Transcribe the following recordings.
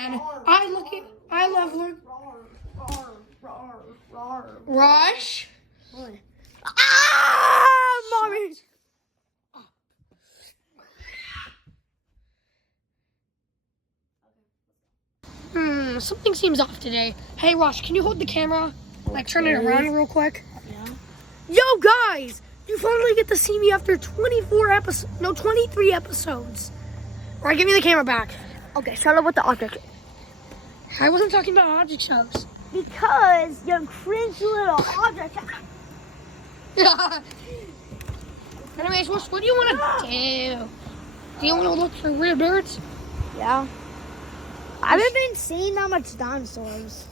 man. I love Rush. What? Ah, mommy. Something seems off today. Hey, Rush, can you hold the camera? Like, turn it around real quick. Yeah. Yo, guys, you finally get to see me after 23 episodes. All right, give me the camera back. Okay, shut up with the object. I wasn't talking about object shows. Because you cringe little object. Anyways, what do you want to do? Do you want to look for weird birds? Yeah. I haven't been seeing that much dinosaurs.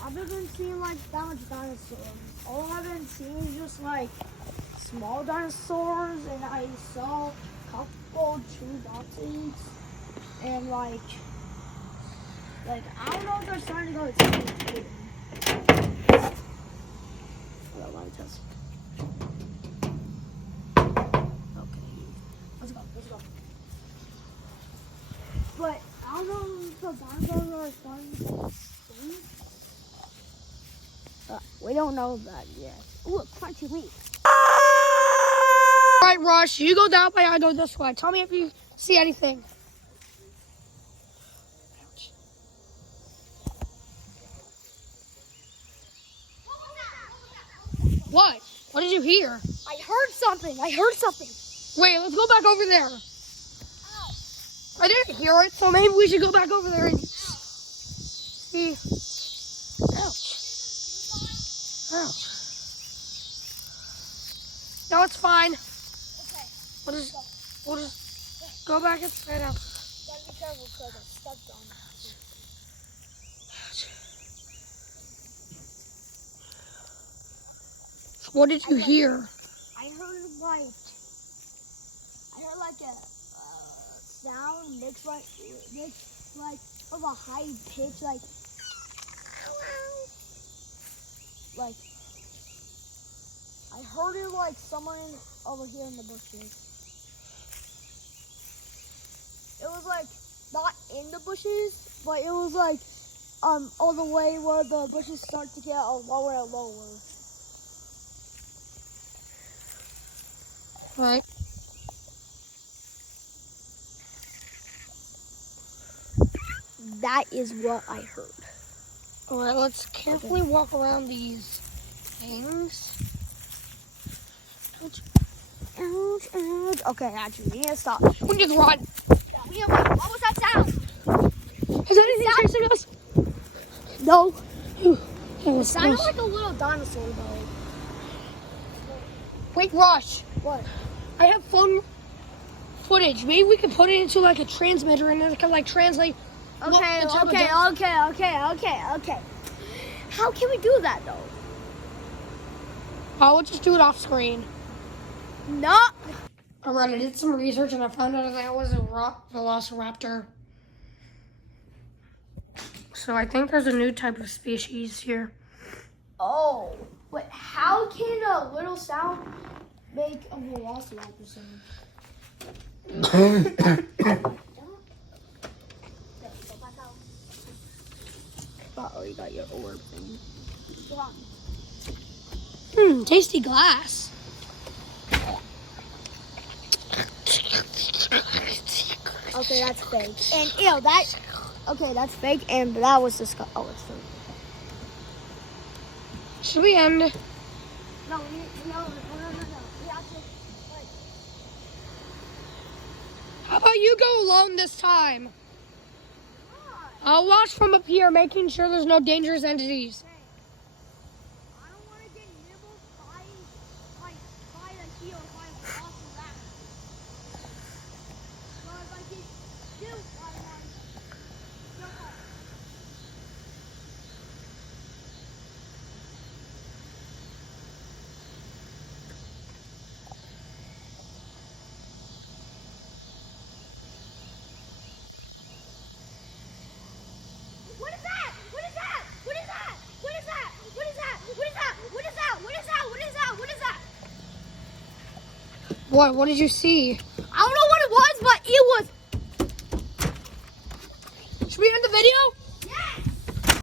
I haven't been seeing like that much dinosaurs. All I've been seeing is just like small dinosaurs, and I saw a couple true boxes, and like I don't know if they're starting to go extinct. Hold on, let me test. Okay, let's go. But I don't know if the dinosaurs are starting to extinct. We don't know that yet. Look, crunchy leaf. All right, Rush, you go that way, I go this way. Tell me if you see anything. What? What did you hear? I heard something. Wait, let's go back over there. Ow. I didn't hear it, so maybe we should go back over there and see. Ouch. No, it's fine. Okay. We'll just go back inside now. Gotta be careful because I stepped on it. What did you hear? I heard like a sound mixed like of a high pitch like I heard it like somewhere over here in the bushes. It was like not in the bushes, but it was like all the way where the bushes start to get lower and lower. Right. That is what I heard. All right, let's carefully walk around these things. Ouch. Okay, actually, we need to stop. We need to run. Yeah, what was that sound? Is anything chasing us? No. It Sounded like a little dinosaur, though. Wait, Rush. What? I have phone footage. Maybe we could put it into like a transmitter and then it can like translate. Okay. How can we do that, though? We'll just do it off screen. No. All right, I did some research and I found out that was a velociraptor. So I think there's a new type of species here. Oh, but how can a little sound make a velociraptor sound? Oh, you got your orb thing. Tasty glass. Okay, that's fake. And ew, that's fake, and that was disgusting. Oh, it's fake. Should we end? No. We have to, like... How about you go alone this time? I'll watch from up here, making sure there's no dangerous entities. I don't want to get nibbled by the heel by a velociraptor. So if I get killed by one, jump off. What is that? What is that? What is that? What is that? What is that? What is that? What is that? What is that? What is that? What is that? What did you see? I don't know what it was, but it was we end the video?